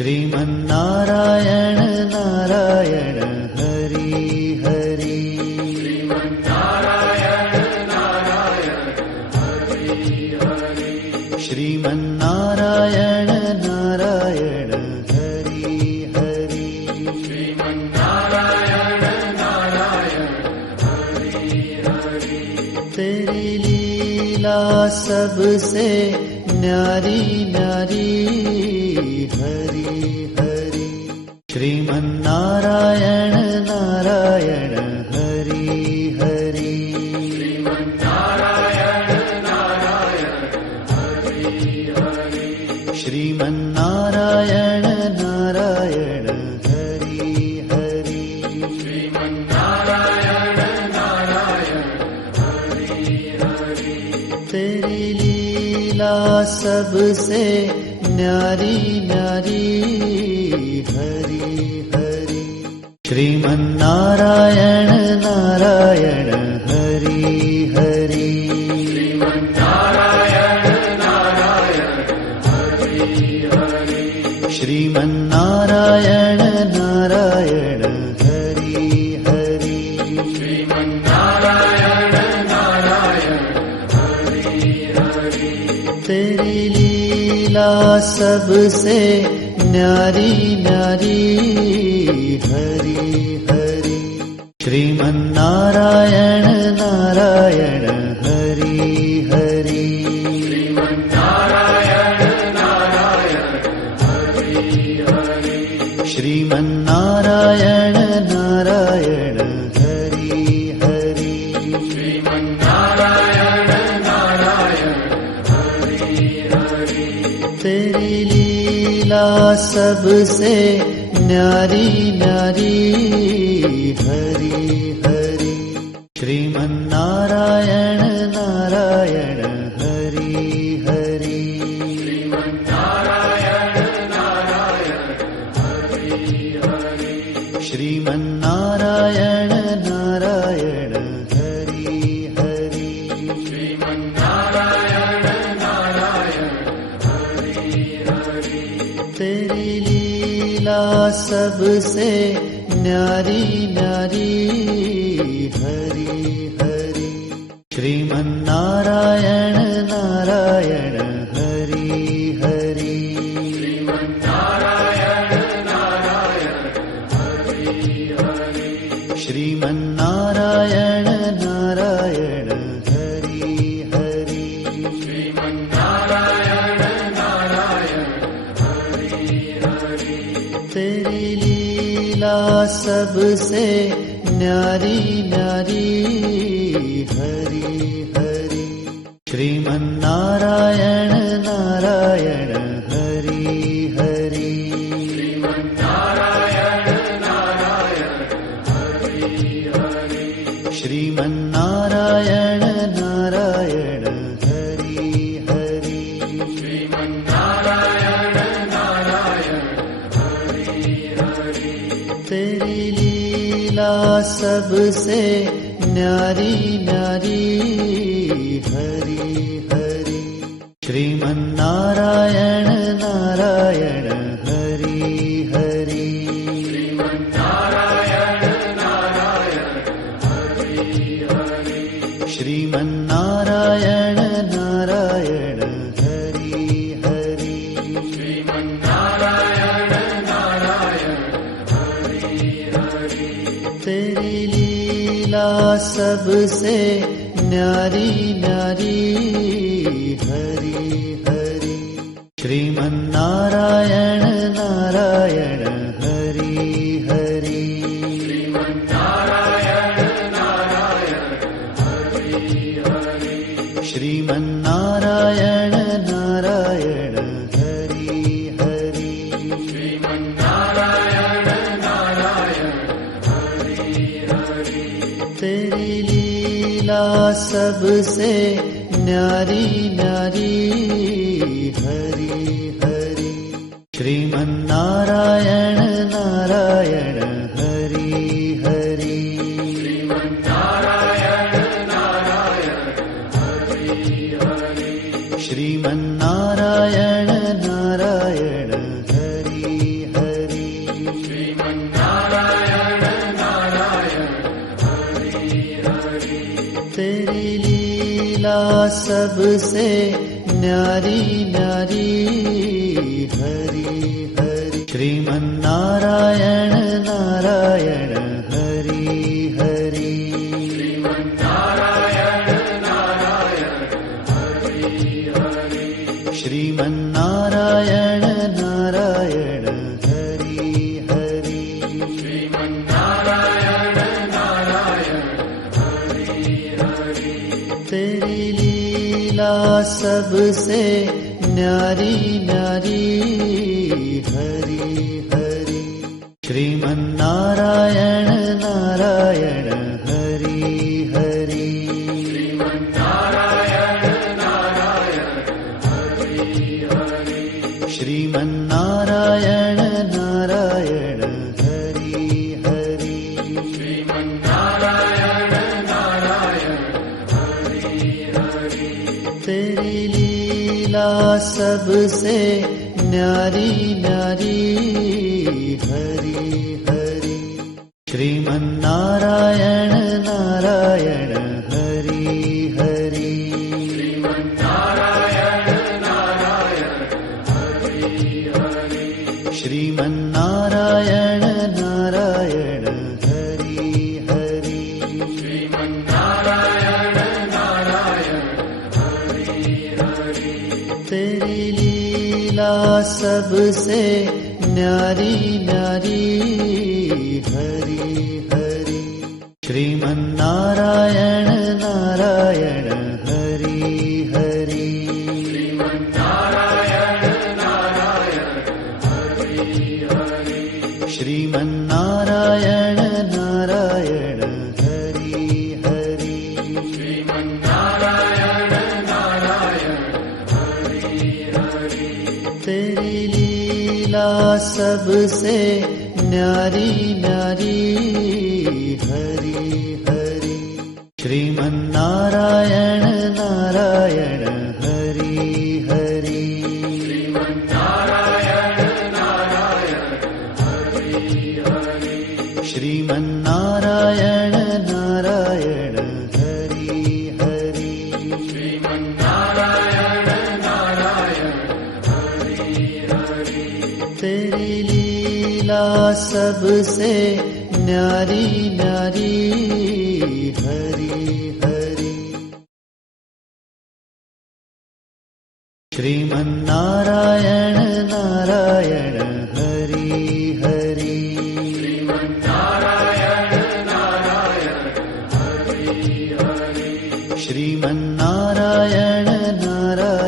श्रीमन्नारायण नारायण हरि हरि। श्रीमन्नारायण नारायण हरि हरि। श्रीमन्नारायण नारायण हरि हरि। श्रीमन्नारायण नारायण हरि हरि। तेरी लीला सबसे न्यारी न्यारी हरि हरि। श्रीमन्नारायण नारायण हरि हरि। श्रीमन्नारायण नारायण हरि हरि। श्रीमन्नारायण नारायण हरि हरि। श्रीमन्नारायण नारायण हरि हरि। तेरी लीला सबसे न्यारी न्यारी हरि हरि। श्रीमन्नारायण नारायण हरि हरि। श्रीमन्नारायण नारायण हरि हरि। श्रीमन्नारायण नारायण हरि हरि। श्रीमन्नारायण नारायण हरि हरि। तेरी लीला सबसे न्यारी न्यारी हरि हरि। श्रीमन्नारायण नारायण हरि हरि। श्रीमन्नारायण नारायण हरि हरि। श्रीमन्नारायण नारायण हरि हरि। श्रीमन्नारायण नारायण हरि हरि। तेरी लीला सबसे न्यारी न्यारी हरि हरि। श्रीमन्नारायण नारायण हरि हरि। श्रीमन्नारायण नारायण हरि हरि। श्रीमन्नारायण नारायण हरि हरि। श्रीमन्नारायण नारायण हरि हरि। तेरी लीला सबसे न्यारी न्यारी हरि हरि। श्रीमन्नारायण नारायण हरि हरि। श्रीमन्नारायण नारायण हरि हरि। श्रीमन्नारायण नारायण हरि हरि। श्रीमन्नारायण नारायण हरि हरि। तेरी लीला सबसे न्यारी न्यारी हरि हरि। श्रीमन्नारायण नारायण हरि हरि। श्रीमन्नारायण नारायण हरि हरि। श्रीमन्नारायण नारायण हरि हरि। श्रीमन्नारायण नारायण हरि हरि। तेरी लीला सबसे न्यारी न्यारी हरि हरि। श्रीमन्नारायण नारायण हरि हरि। श्रीमन्नारायण नारायण हरि हरि। श्रीमन्नारायण नारायण हरि हरि। श्रीमन्नारायण नारायण हरि हरि। तेरी लीला सबसे न्यारी न्यारी हरि हरि। श्रीमन्नारायण नारायण हरि हरि। श्रीमन्नारायण नारायण हरि हरि। श्रीमन्नारायण नारायण हरि हरि। श्रीमन्नारायण नारायण हरि हरि। तेरी लीला सबसे न्यारी न्यारी हरि हरि। श्रीमन्नारायण नारायण हरि हरि। श्रीमन्नारायण नारायण हरि हरि। श्रीमन्नारायण नारायण हरि सबसे न्यारी न्यारी हरि हरि। श्रीमन्नारायण नारायण हरि हरि। श्रीमन्नारायण नारायण हरि हरि। श्रीमन्नारायण नारायण हरि हरि। श्रीमन्नारायण नारायण हरि हरि। तेरी लीला सबसे न्यारी न्यारी हरि हरि। श्रीमन्नारायण नारायण हरि हरि। श्रीमन्नारायण नारायण हरि हरि। श्रीमन्नारायण नारायण हरि हरि। श्रीमन्नारायण नारायण हरि हरि। तेरी लीला सबसे न्यारी न्यारी हरि हरि। श्रीमन्नारायण नारायण हरि हरि। श्रीमन्नारायण नारायण हरि हरि। श्रीमन्नारायण नारायण हरि हरि। श्रीमन्नारायण नारायण हरि हरि। तेरी लीला सबसे न्यारी न्यारी हरि हरि। श्रीमन्नारायण नारायण हरि हरि। श्रीमन्नारायण नारायण हरि हरि। श्रीमन्नारायण नारायण हरि हरि। श्रीमन्नारायण नारायण हरि हरि। तेरी लीला सबसे न्यारी न्यारी हरि हरि। श्रीमन्नारायण नारायण हरि हरि। श्रीमन्नारायण नारायण हरि हरि। श्रीमन्नारायण नारायण हरि हरि। श्रीमन्नारायण नारायण हरि हरि। तेरी लीला सबसे न्यारी न्यारी हरि हरि। श्रीमन्नारायण नारायण हरि हरि। श्रीमन्नारायण नारायण हरि हरि। श्रीमन्नारायण नारायण